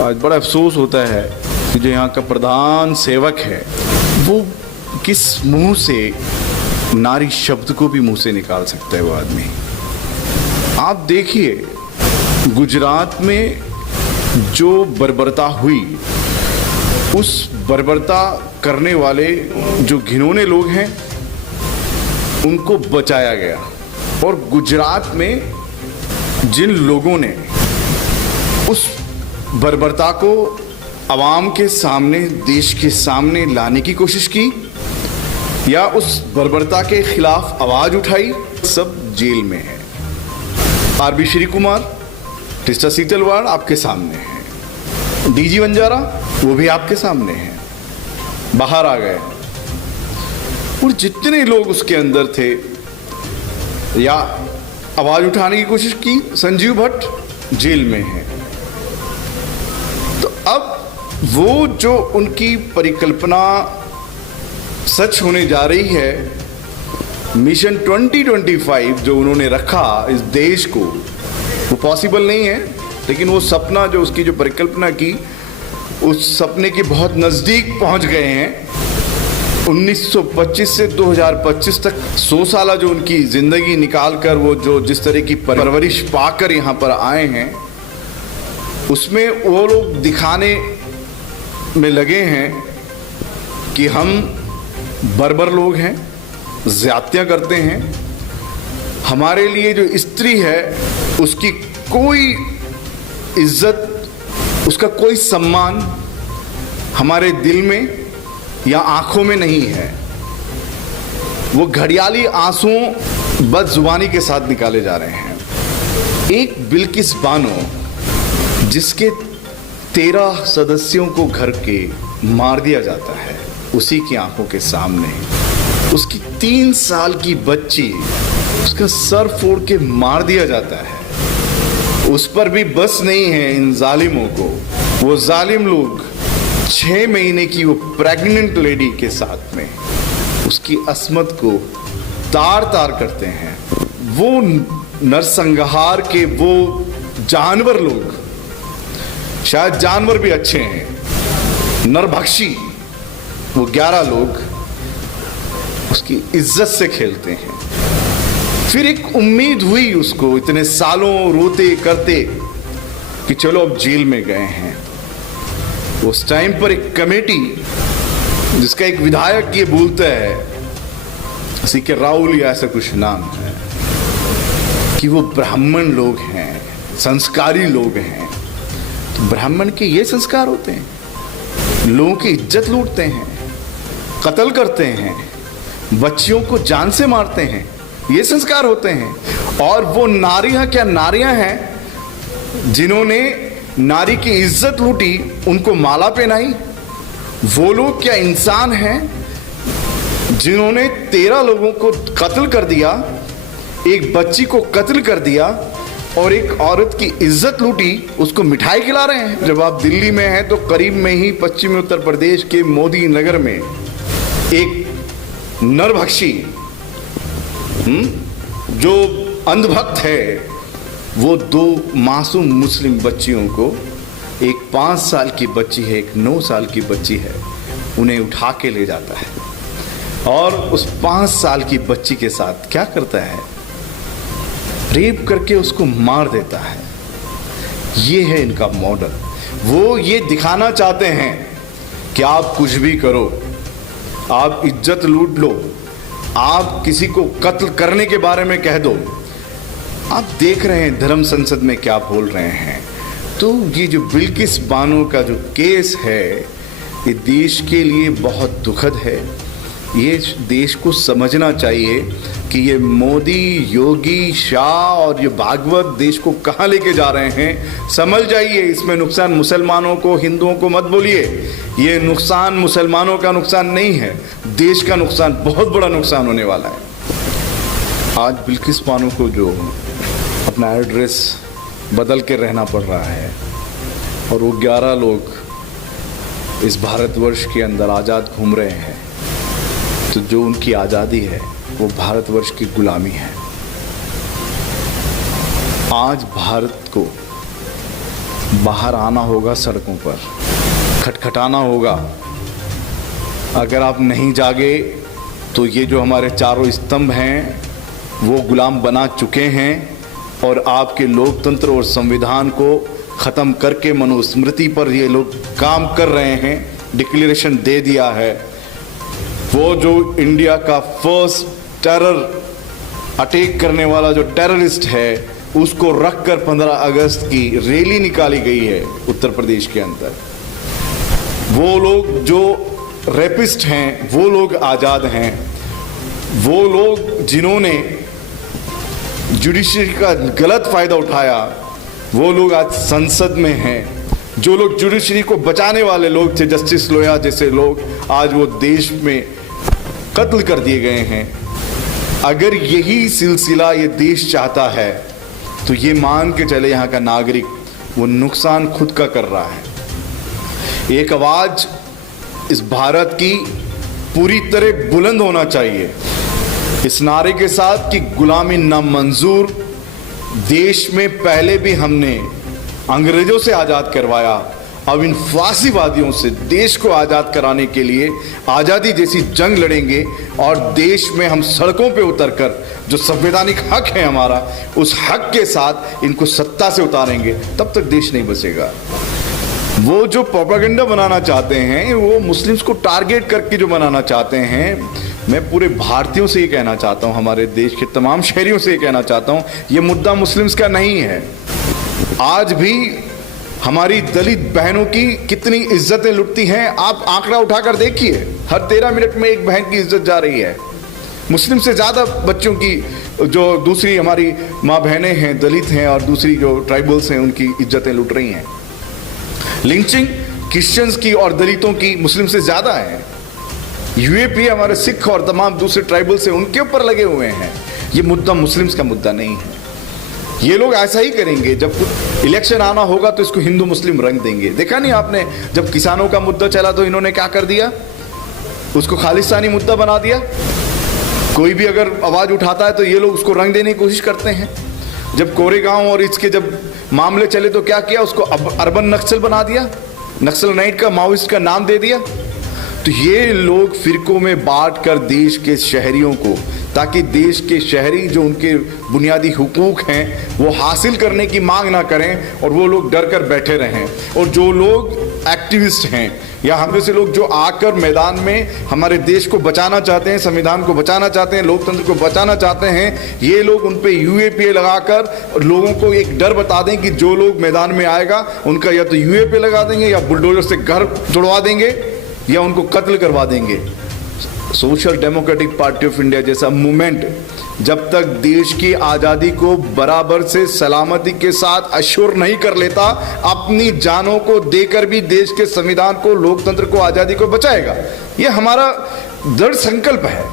आज बड़ा अफसोस होता है कि जो यहाँ का प्रधान सेवक है वो किस मुंह से नारी शब्द को भी मुंह से निकाल सकता है वो आदमी। आप देखिए गुजरात में जो बर्बरता हुई, उस बर्बरता करने वाले जो घिनौने लोग हैं उनको बचाया गया। और गुजरात में जिन लोगों ने उस बर्बरता को अवाम के सामने, देश के सामने लाने की कोशिश की या उस बर्बरता के खिलाफ आवाज उठाई, सब जेल में है। आरबी श्री कुमार, टिस्टा सीतलवाड़ आपके सामने है, डीजी वंजारा वो भी आपके सामने है, बाहर आ गए। और जितने लोग उसके अंदर थे या आवाज उठाने की कोशिश की, संजीव भट्ट जेल में है। तो अब वो जो उनकी परिकल्पना सच होने जा रही है, मिशन 2025 जो उन्होंने रखा इस देश को, वो पॉसिबल नहीं है। लेकिन वो सपना जो उसकी जो परिकल्पना की, उस सपने के बहुत नज़दीक पहुंच गए हैं। 1925 से 2025 तक 100 साल जो उनकी ज़िंदगी निकाल कर वो जो जिस तरह की परवरिश पाकर यहाँ पर आए हैं, उसमें वो लोग दिखाने में लगे हैं कि हम बर्बर लोग हैं, ज़्यादतियाँ करते हैं। हमारे लिए जो स्त्री है उसकी कोई इज्जत, उसका कोई सम्मान हमारे दिल में या आंखों में नहीं है। वो घड़ियाली आंसुओं बदजुबानी के साथ निकाले जा रहे हैं। एक बिल्किस बानो जिसके 13 सदस्यों को घर के मार दिया जाता है, उसी की आंखों के सामने उसकी 3 साल की बच्ची, उसका सर फोड़ के मार दिया जाता है। उस पर भी बस नहीं है इन जालिमों को। वो जालिम लोग 6 महीने की वो प्रेग्नेंट लेडी के साथ में उसकी अस्मत को तार तार करते हैं। वो नरसंहार के वो जानवर लोग, शायद जानवर भी अच्छे हैं, नरभक्षी वो 11 लोग उसकी इज्जत से खेलते हैं। फिर एक उम्मीद हुई उसको, इतने सालों रोते करते, कि चलो अब जेल में गए हैं। उस टाइम पर एक कमेटी जिसका एक विधायक ये बोलता है, किसी के राहुल या ऐसा कुछ नाम है, कि वो ब्राह्मण लोग हैं, संस्कारी लोग हैं। तो ब्राह्मण के ये संस्कार होते हैं, लोगों की इज्जत लूटते हैं, कत्ल करते हैं, बच्चियों को जान से मारते हैं, ये संस्कार होते हैं। और वो नारियां क्या नारियां हैं जिन्होंने नारी की इज्जत लूटी, उनको माला पहनाई। वो लोग क्या इंसान हैं जिन्होंने 13 लोगों को कत्ल कर दिया, एक बच्ची को कत्ल कर दिया और एक औरत की इज्जत लूटी, उसको मिठाई खिला रहे हैं। जब आप दिल्ली में हैं तो करीब में ही पश्चिमी उत्तर प्रदेश के मोदी नगर में एक नरभक्षी जो अंधभक्त है, वो 2 मासूम मुस्लिम बच्चियों को, एक 5 साल की बच्ची है, एक 9 साल की बच्ची है, उन्हें उठा के ले जाता है और उस 5 साल की बच्ची के साथ क्या करता है, रेप करके उसको मार देता है। ये है इनका मॉडल। वो ये दिखाना चाहते हैं कि आप कुछ भी करो, आप इज्जत लूट लो, आप किसी को कत्ल करने के बारे में कह दो। आप देख रहे हैं धर्म संसद में क्या बोल रहे हैं। तो ये जो बिल्किस बानो का जो केस है, ये देश के लिए बहुत दुखद है। ये देश को समझना चाहिए कि ये मोदी, योगी, शाह और ये भागवत देश को कहाँ लेके जा रहे हैं। समझ जाइए, इसमें नुकसान मुसलमानों को, हिंदुओं को मत बोलिए। ये नुकसान मुसलमानों का नुकसान नहीं है, देश का नुकसान, बहुत बड़ा नुकसान होने वाला है। आज बिल्किस बानो को जो अपना एड्रेस बदल के रहना पड़ रहा है और वो 11 लोग इस भारतवर्ष के अंदर आज़ाद घूम रहे हैं, तो जो उनकी आज़ादी है वो भारतवर्ष की गुलामी है। आज भारत को बाहर आना होगा, सड़कों पर खटखटाना होगा। अगर आप नहीं जागे तो ये जो हमारे चारों स्तंभ हैं वो गुलाम बना चुके हैं और आपके लोकतंत्र और संविधान को ख़त्म करके मनुस्मृति पर ये लोग काम कर रहे हैं। डिक्लेरेशन दे दिया है। वो जो इंडिया का फर्स्ट टेरर अटैक करने वाला जो टेररिस्ट है उसको रखकर 15 अगस्त की रैली निकाली गई है उत्तर प्रदेश के अंदर। वो लोग जो रेपिस्ट हैं वो लोग आज़ाद हैं। वो लोग जिन्होंने जुडिशरी का गलत फ़ायदा उठाया वो लोग आज संसद में हैं। जो लोग जुडिशरी को बचाने वाले लोग थे, जस्टिस लोया जैसे लोग, आज वो देश में कत्ल कर दिए गए हैं। अगर यही सिलसिला ये देश चाहता है तो ये मान के चले यहाँ का नागरिक वो नुकसान खुद का कर रहा है। एक आवाज़ इस भारत की पूरी तरह बुलंद होना चाहिए इस नारे के साथ कि गुलामी नामंजूर। देश में पहले भी हमने अंग्रेजों से आज़ाद करवाया, अब इन फांसीवादियों से देश को आज़ाद कराने के लिए आज़ादी जैसी जंग लड़ेंगे और देश में हम सड़कों पे उतरकर जो संवैधानिक हक है हमारा, उस हक के साथ इनको सत्ता से उतारेंगे। तब तक देश नहीं बचेगा। वो जो प्रोपेगेंडा बनाना चाहते हैं, वो मुस्लिम्स को टारगेट करके जो बनाना चाहते हैं, मैं पूरे भारतीयों से ये कहना चाहता हूँ, हमारे देश के तमाम शहरियों से ये कहना चाहता हूँ, ये मुद्दा मुस्लिम्स का नहीं है। आज भी हमारी दलित बहनों की कितनी इज्जतें लुटती हैं, आप आंकड़ा उठाकर देखिए। हर 13 मिनट में एक बहन की इज्जत जा रही है। मुस्लिम से ज़्यादा बच्चों की, जो दूसरी हमारी माँ बहनें हैं, दलित हैं और दूसरी जो ट्राइबल्स हैं, उनकी इज्जतें लुट रही हैं। लिंचिंग क्रिश्चियंस की और दलितों की मुस्लिम से ज़्यादा है। यूएपी हमारे सिख और तमाम दूसरे ट्राइबल से उनके ऊपर लगे हुए हैं। ये मुद्दा मुस्लिम्स का मुद्दा नहीं है। ये लोग ऐसा ही करेंगे। जब इलेक्शन आना होगा तो इसको हिंदू मुस्लिम रंग देंगे। देखा नहीं आपने, जब किसानों का मुद्दा चला तो इन्होंने क्या कर दिया, उसको खालिस्तानी मुद्दा बना दिया। कोई भी अगर आवाज़ उठाता है तो ये लोग उसको रंग देने की कोशिश करते हैं। जब कोरेगांव और इसके जब मामले चले तो क्या किया, उसको अर्बन नक्सल बना दिया, नक्सल नाइट का, माओइस्ट का नाम दे दिया। तो ये लोग फिरकों में बांट कर देश के शहरियों को, ताकि देश के शहरी जो उनके बुनियादी हुकूक हैं वो हासिल करने की मांग ना करें और वो लोग डर कर बैठे रहें। और जो लोग एक्टिविस्ट हैं या हम जैसे लोग जो आकर मैदान में हमारे देश को बचाना चाहते हैं, संविधान को बचाना चाहते हैं, लोकतंत्र को बचाना चाहते हैं, ये लोग उन पे यूएपीए लगाकर लोगों को एक डर बता दें कि जो लोग मैदान में आएगा उनका या तो यूएपीए लगा देंगे या बुलडोजर से घर तोड़वा देंगे या उनको कत्ल करवा देंगे। Social democratic party of India जैसा मूवमेंट जब तक देश की आज़ादी को बराबर से सलामती के साथ अश्योर नहीं कर लेता, अपनी जानों को देकर भी देश के संविधान को, लोकतंत्र को, आज़ादी को बचाएगा। ये हमारा दृढ़ संकल्प है।